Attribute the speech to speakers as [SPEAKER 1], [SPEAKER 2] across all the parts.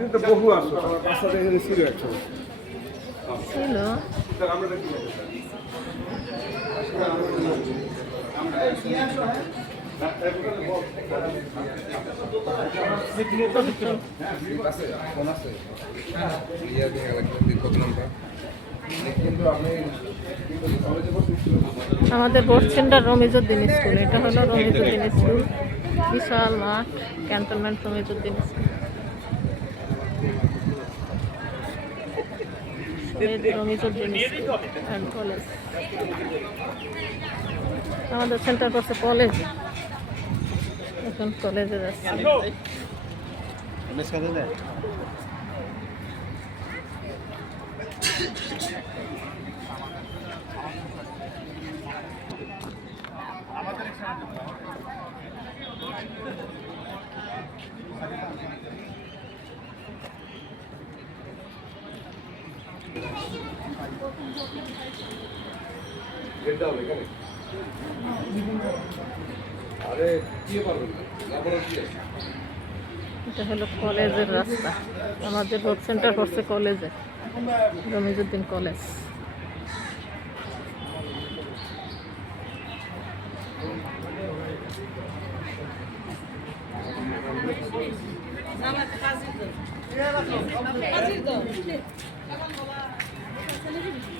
[SPEAKER 1] কিন্তু বহু আছে আমার বাচ্চাদের এখানে ছিল। একসময়
[SPEAKER 2] ছিল আমাদের বোর্ড সেন্টার রমিজুদ্দিন স্কুল এটা হলো রমিজুদ্দিন স্কুল। বিশাল মাঠ cantonment Ramizuddin school. Ramizuddin school and college আমাদের সেন্টার আছে কলেজ এখন কলেজে যাচ্ছি। এটা হলো কলেজের রাস্তা। আমাদের রোড সেন্টার করছে কলেজে রমিজুদ্দিন কলেজ।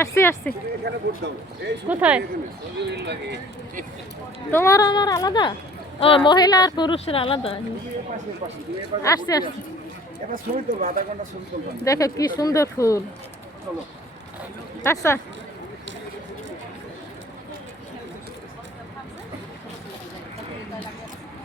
[SPEAKER 2] আসছি আসছি। কোথায়? তোমার আমার আলাদা? ও মহিলা আর পুরুষের আলাদা। আসছি আসছি। দেখো কি সুন্দর ফুল। আচ্ছা।